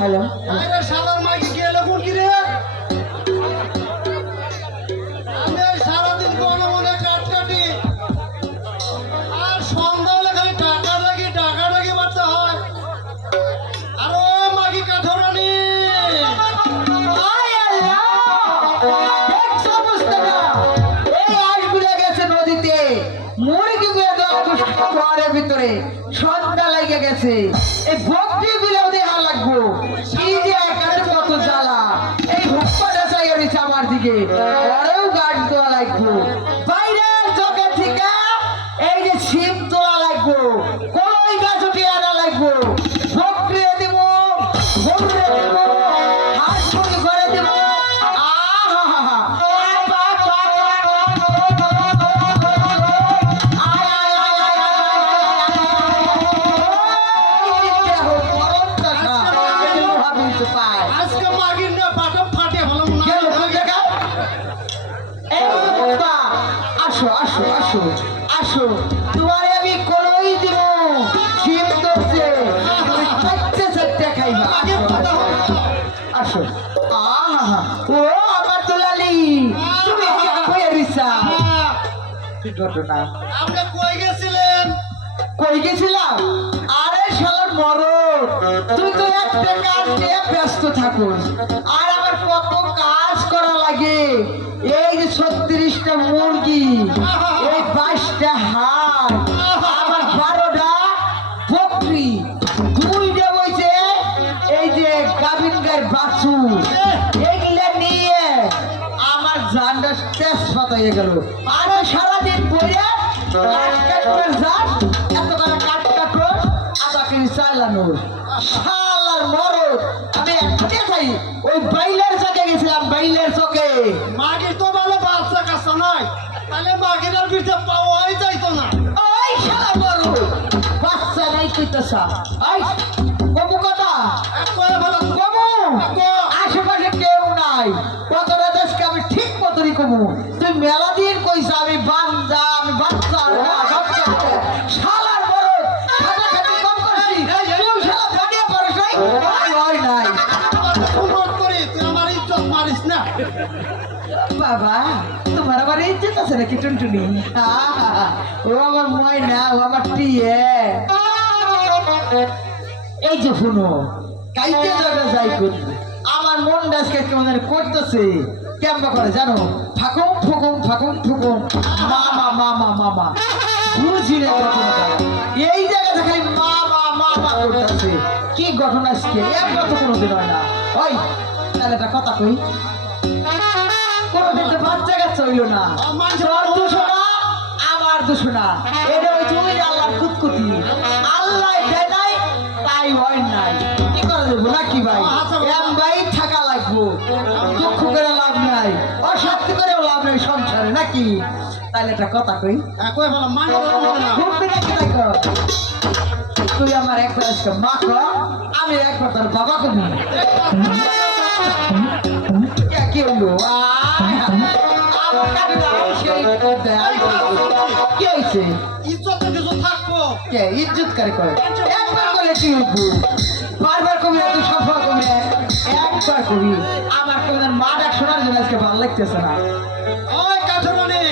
Hello সাদার মাইকে গেলে কোন কি রে আমি সারাদিন মনে মনে কাটি আর সন্ধ্যা হলে খালি টাকা ডাকি মারতে হয় আরো মাগি কাঠরানি নদীতে মুরগি ঘরের ভিতরে সন্ধ্যা লাগে গেছে এই ভক্তি গুলো দেখা লাগবো কি যে একারে কত জ্বালা এই হুপ্পাটা চাই রয়েছে আমার দিকে পরেও গাছ দেওয়া লাগবো বাইরের চোখের থেকে এই যে ছিপ তোলা লাগবো কই গাছ উঠিয়ে আনা লাগবো ভক্তি দিব ঘুরে দিব হাত মুড়ি করে দিব আজকে মাগির না বাটম ফাটে ভালো না আসো আসো আসো আসো তোমারে আমি কলই দিব শিব ধরছে তুমি চারটে চারটে খাইবা আসো আহা ও আমার দুলালি তুমি কই রিসা কি ঘটনা আপনি কই গেছিলেন কই গেছিলাম আরে শালার মরদ তুই তো একটা কাজ নিয়ে ব্যস্ত থাকুস আর আমার কত কাজ করা লাগে এই যে 36টা মুরগি এই 22টা হাঁস আমার 12টা বকরি 2টা বইছে এই যে গাভিনগার বাছু এগুলা নিয়ে আমার জানটা তেজ পাত হয়ে গেল আরে সারাদিন বইরে কাটকাটের জান এত করে কাটকাটো আধা কেজি চালানোর শালার মরদ আমি একটে খাই ওই বাইলের চকে গেছিলাম বাইলের চকে মাগির তো ভালো বাচ্চা কাছে নাই তাহলে মাগির আর বিরতে পাওয়াই যাইতো না ওই শালার মরদ বাচ্চা নাই কইতাছা আই কবু কথা কয়ে ভালো কবু আশেপাশে কেউ নাই কতটা দেশকে আমি ঠিক মতনই কবু তুই মেলা দিন কইছ আমি বান্দা আমি বাচ্চা শালার মরদ খাটাখাটি কম করছি তুই শালা ফাটিয়ে পারিস নাই হয় নাই অনুরোধ করি তুই আমার ইজ্জত মারিস না বাবা তোমার আবার ইজ্জত আছে নাকি টুনটুনি ও আমার ময়না ও আমার টিয়ে এই যে শুনো কাইতে যাবে যাই করি আমার মন আজকে কেমন করতেছে কেমন করে জানো ফাঁকুম ফুকুম ফাঁকুম ফুকুম মামা মামা মামা বুঝি রে এই জায়গাতে খালি মামা মামা করতেছে কি ঘটনা আজকে একবার তো কোনোদিন হয় না ওই তাহলে একটা কথা কই কোনোদিন তো বাচ্চা কাচ্চা হইলো না তোর দোষণা আমার দোষণা এটা ওই তুমি আল্লাহর কুতকুতি আল্লাহ দেয় নাই তাই হয় নাই কি করে দেবো নাকি ভাই এম ভাই থাকা লাগবো দুঃখ করে লাভ নাই অশান্তি করেও লাভ নাই সংসারে নাকি তাহলে একটা কথা কই কয়ে ভালো মানে না ঘুরতে নাকি দেখো তুই আমার একবার আজকে মা কর আমি একবার তোর বাবা কর কি হলো কি হয়েছে ইজ্জত কিছু থাকবো কে ইজ্জত করে করে একবার বলে কি হইব বারবার কবি এত সফল কবি একবার কবি আমার কবিতার মা ডাক শোনার জন্য আজকে ভালো লাগতেছে না ওই কাঠরানি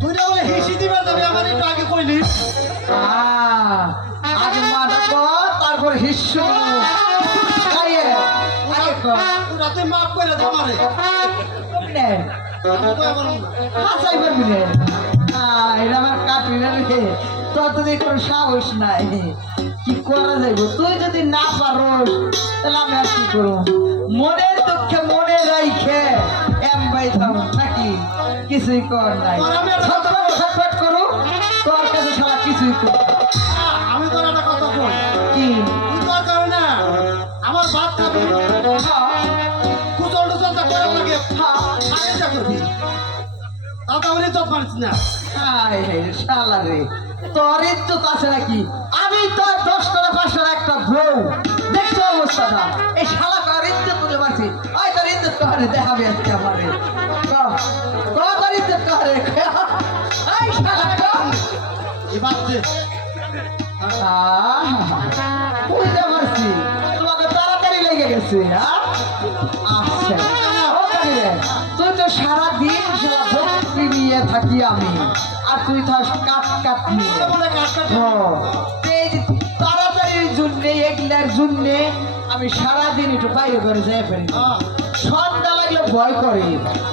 তুই না বলে হিসি দিবার যাবি আমার একটু আগে কইলি আগে মা ডাকো তারপর হিস্সু পুরা তুই মাফ করে দে আমারে হাসাই পারবি রে এটা আমার কাটবি না রে তোর তো কোনো সাহস নাই কি করা যাইব তুই যদি না পারোস তাহলে আমি আর কি করবো মনের দুঃখে মনে রাইখে এম ভাই থাম নাকি কিছুই কর নাই ছটফট করো তোর কাছে সারা কিছুই কর আমি তোর একটা কথা কই কি তুই তোর কারণে আমার ভাত খাবি কুচল টুচল তা করার লাগে আগে করবি দাদা বলে তো পারিস না হায় হায় শালা রে তোর ইজ্জত আছে নাকি আমি তোর 10 টাকা কথা এই শালা কার ইজ্জত তুলে মারছি ওই তোর ইজ্জত করে দেখাবে আজকে আমারে তোর ইজ্জত করে এই শালা এই বাচ্চে বুঝতে পারছি তোমাকে তাড়াতাড়ি লেগে গেছে হ্যাঁ আচ্ছা ও কাহিরে তুই তো সারাদিন সারা ভক্তি নিয়ে থাকি আমি আর তুই থাক কাট কাট নিয়ে এই যে তাড়াতাড়ির জন্যে এগুলার জন্যে আমি সারাদিন একটু বাইরে করে যাই ফেলি সন্ধ্যা লাগলে ভয় করে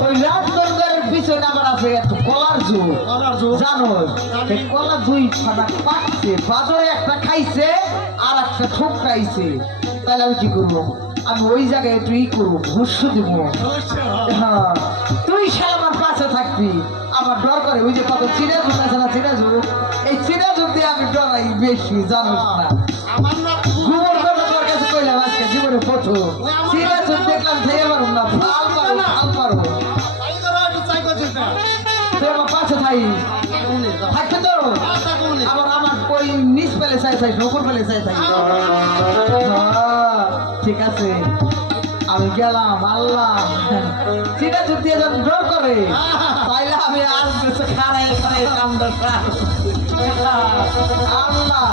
ওই রাত দরবারের পিছনে আবার আছে এত কলার জোর জানো এই কলা দুই ফাটা পাকছে বাজারে একটা খাইছে আর একটা ঠোকাইছে তাহলে আমি কি করবো আমি ওই জায়গায় একটু ই করবো ঘুষ দিব হ্যাঁ তুই শালা আমার পাশে থাকবি আমার ডর করে ওই যে কত চিড়ে ঝুঁক আছে না চিড়ে ঝুঁক এই চিড়ে ঝুঁক দিয়ে আমি ডরাই বেশি জানিস না আমার না ঘুমোর কথা তোর কাছে কইলাম আজকে জীবনে প্রথম চিড়ে ঝুঁক দেখলাম খেয়ে পারবো না ফাল পারবো ফাল পারবো তাই ধরো একটু চাই করছিস না তুই আমার পাশে থাকিস থাকছে তো আবার আমার ওই নিচ পেলে চাই চাই নকুর পেলে চাই চাই ঠিক আছে আমি গেলাম আল্লাহ চিনা যুদ্ধ যখন ডর করে তাইলে আমি আর খারাই খারাই কামড় আল্লাহ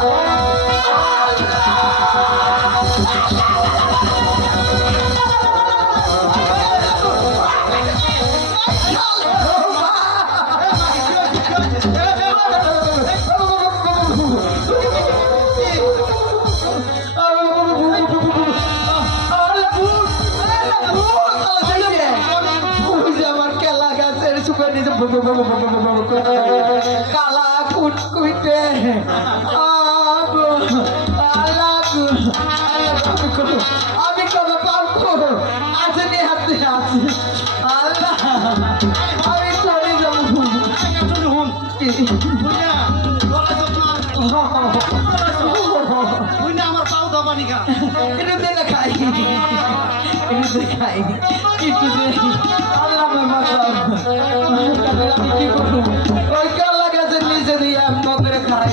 কালা কুটকুইটে আমি কবে পাবো আসেনি হাতে আছে আল্লাহ আমি চলে যাবো আমার পাও দাবানি খা একটু দে খাই একটু দে খাই একটু দে আল্লাহ আমার মাথা আমি কি করবো ওই কালা গাছের নিচে দিয়ে আমি নদরে খারাই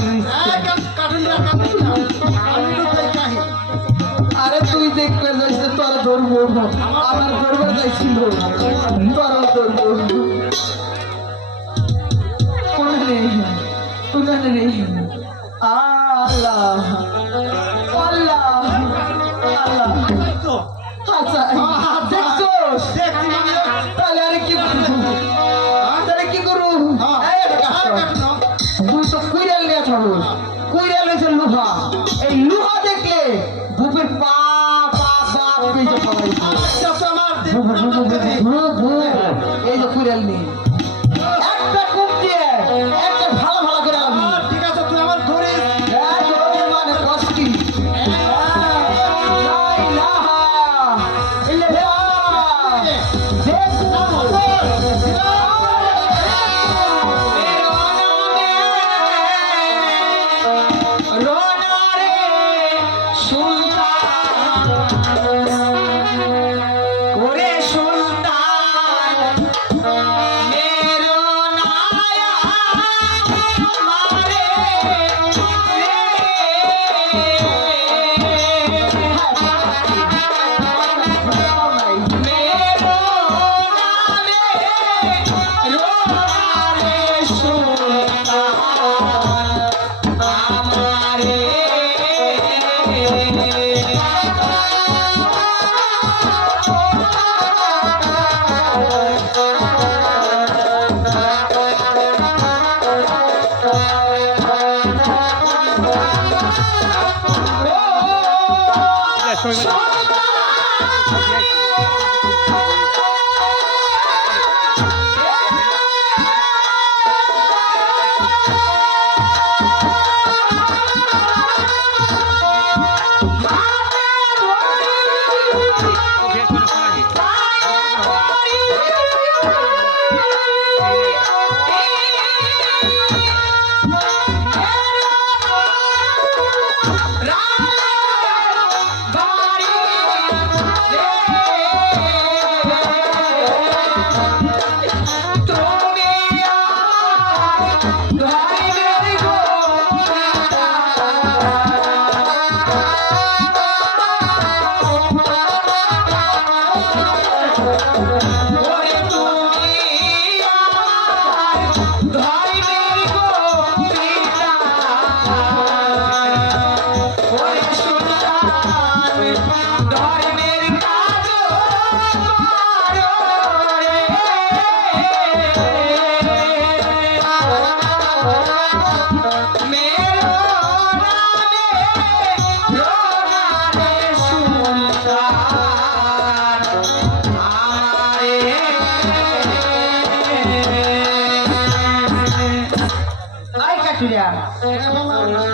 আরে তুই দেখবে যাইছে তোর ধরবো আমার ধরবে যাইছিল তোর ধরবো কোনে নেই কোনে নেই আল্লাহ আল্লাহ আল্লাহ আচ্ছা দেখছোস তাহলে আরে কি করবো তাহলে কি করবো তুই তো কুইরাল নিয়ে থাকুস কুইরাল হয়েছে লোহা এই লোহা দেখলে বুপের পা পা পা পেয়ে এই যে কুইরাল নেই একটা কুপ দিয়ে একটা ভালো ভালো করে লাগবে ঠিক আছে তুই আমার ধরিস মানে কষ্টি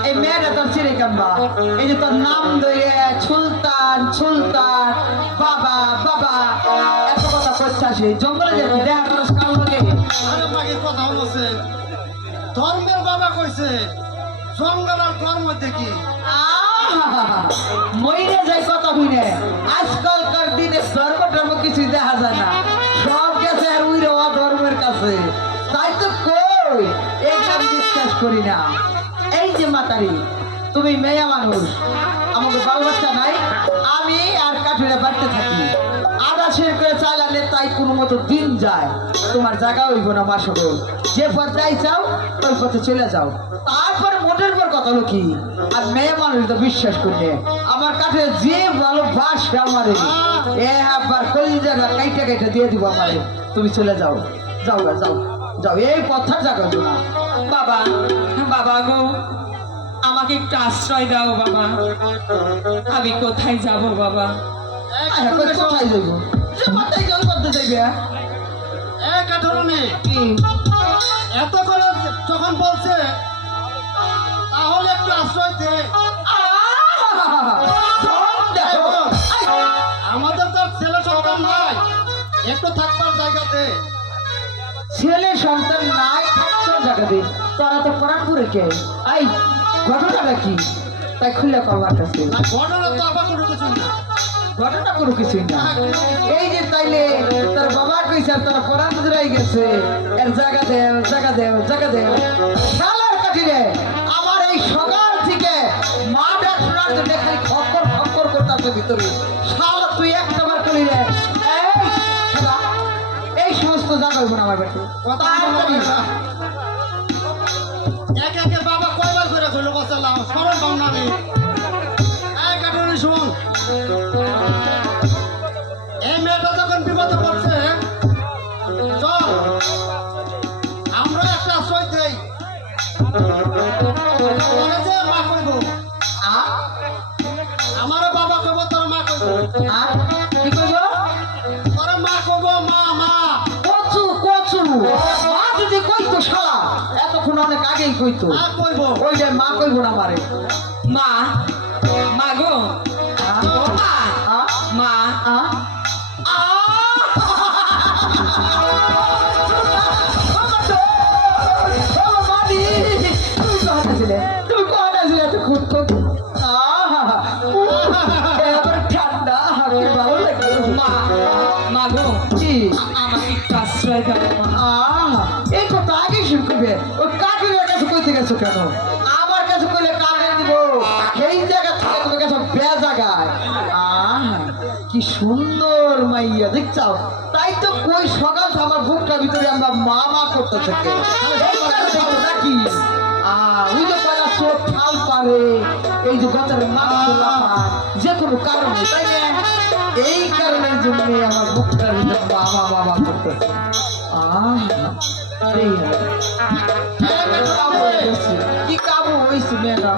এই মেয়েটা তোর চিরে কাম্বা এই যে তোর নাম ধরে সুলতান সুলতান বাবা বাবা এত কথা করছিস জঙ্গলে যাবি দেখা করার কাম লাগে আরে মাগির কথা হচ্ছে ধর্মের বাবা কইছে জঙ্গল আর ধর্ম দেখি মইরে যাই কথা হইনে আজকালকার দিনে ধর্ম টর্ম কিছু দেখা যায় না সব গেছে আর উইরে অধর্মের কাছে তাই তো কই এই কাম বিশ্বাস করি না এই যে মাতারি তুমি মেয়ে মানুষ আমাকে বাল বাচ্চা নাই আমি আর কাঠুরে বাড়তে থাকি আদা শের করে চালালে তাই কোনো মতো দিন যায় তোমার জায়গা হইব না মাসব যে পথে চাও ওই পথে চলে যাও তারপরে মোটের পর কথা হলো কি আর মেয়ে মানুষ তো বিশ্বাস করলে আমার কাঠে যে ভালোবাসে আমারে একবার কলিজাটা কাইটা কাইটা দিয়ে দিব আমারে তুমি চলে যাও যাও গা, যাও যাও এই পথের জায়গা না বাবা বাবা গো আমাকে একটু আশ্রয় দাও বাবা আমি কোথায় যাব বাবা আরে কই কোথায় যাইব যে মাথায় জল করতে যাইবে কাঠরণে কি এত করে যখন বলছে তাহলে একটু আশ্রয় দে আমাদের তো আর ছেলে সন্তান নাই একটু থাকবার জায়গা দে ছেলে সন্তান নাই থাকতো জায়গা দিন তোরা তো পরাপুরে কে এই ঘটনাটা কি তাই খুলে কবার কাছে আর ঘটনা তো আবার কোনো কিছু না ঘটনা কোনো কিছুই না এই যে তাইলে তোর বাবা কইছে আর তোর পরাণ জুড়াই গেছে এর জায়গা দেও জায়গা দেও জায়গা দেও শালার কাঠিরে আমার এই সকাল থেকে মা ডাক শোনার জন্য খালি খক্কর করতে ভিতরে শালা তুই একটা বার করি রে এই শালা, এই সমস্ত জায়গা হইব না আমার বেটে কথা বলবি না। একে একে বাবা কয়বার করে কইলো বাচ্চালাম স্মরণ পাম না আমি এই কাঠরণে শুন এই মেয়েটা যখন বিপদে পড়ছে চল আমরা একটা আশ্রয় দেই বলে যে মা কইব আমারও বাবা কইব তোর মা কইব আর কি করবো তোর মা কইব মা মা কচু কচু মা যদি কইতো শালা এতক্ষণ অনেক আগেই কইতো মা কইব ওই যে মা কইবো না মারে মা মা গো ও মা মা ঠান্ডা ভালো লাগে মা মা গো আমাকে একটু আশ্রয় দাও মা এই কথা আগে শুরু করবে ওই কাঠের কাছে কইতে গেছো কেন আমার কাছে কইলে কানে দিব সেই জায়গা থেকে তোমার কাছে বে জায়গায় কি সুন্দর মাইয়া দেখছাও তাই তো কই সকাল থেকে আমার বুকটার ভিতরে আমরা মা মা করতে থাকে নাকি ওই যে পারা চোখ ঠাল পারে এই যে গতের মাছগুলা যে কোনো কারণে তাই না এই কারণের জন্য আমার বুকটার ভিতরে বাবা বাবা করতেছে এই কি কাবু হয়েছে মেয়েটা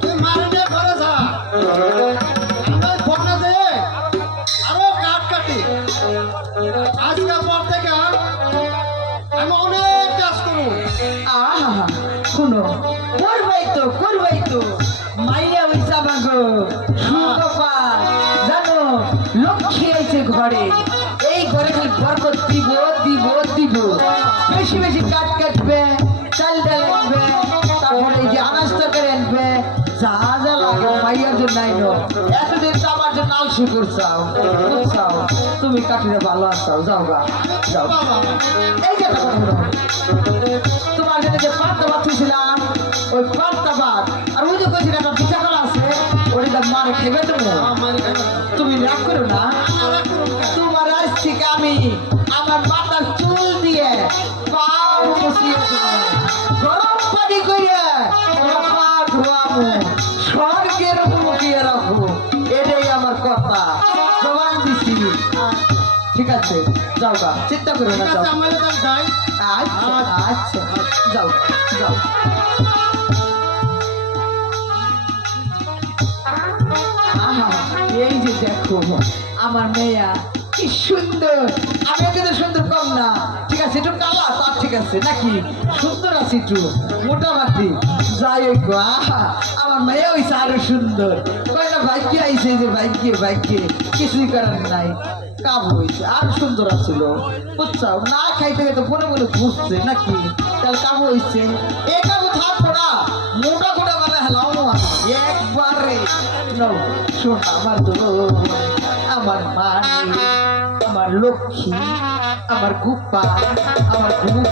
তুই মারে নিয়ে ঘরে যা আমরা ফোনে দে আরো কাট কাটি আজকাল পর থেকে আমি অনেক কাজ করবো শুনো করবাই তো মাইয়া হইছে আমাগো সুকপা জানো লক্ষ্মী আইছে ঘরে এই ঘরে খালি বরকত দিব বেশি বেশি কাটবে চাল ডাল আনবে তারপরে এই যে আনাজ তরকারি আনবে যা যা লাগে মাইয়ার জন্য আইনো এতদিন তো আমার জন্য আলসি করছাও বুঝছাও তুমি কাটিরে ভালো আসাও যাও গা যাও বাবা এই যে একটা কথা বলো। তোমার জন্য যে পান্তা ভাত ছিলাম ওই পান্তা ভাত আর ওই যে কইছিল একটা পিঠা করা আছে ওইটা মারে খেবে তুমি রাগ করো না তোমার আজ থেকে আমি আমার মাথার চুল দিয়ে পাও মুছিয়ে দেবো। গরম পানি করে পা ধোয়াবো স্বর্গের মুখিয়ে রাখবো এটাই আমার কথা জবান দিছি ঠিক আছে যাও গা চিন্তা করো না যাও আমার যাই আচ্ছা আচ্ছা যাও যাও আহা, এই যে দেখো আমার মেয়া কি সুন্দর আমি কিন্তু সুন্দর কম না ঠিক আছে একটু কালা তার ঠিক আছে নাকি সুন্দর আছে একটু মোটামুটি যাই হোক গো, আহা আমার মেয়ে হয়েছে আরো সুন্দর কয়টা ভাগ্যে আইছে যে ভাগ্যে কিছুই করার নাই কাবু হয়েছে আরো সুন্দর আছিল বুঝছাও না খাইতে খাইতে মনে মনে ঘুরছে নাকি তাহলে কাবু হয়েছে এ কাবু থাকবো না মোটা মোটা মানে হেলাও একবারে নাও, শোন আমার তো আমার মা আমার লক্ষ্মী আমার গুপ্পা আমার গুরু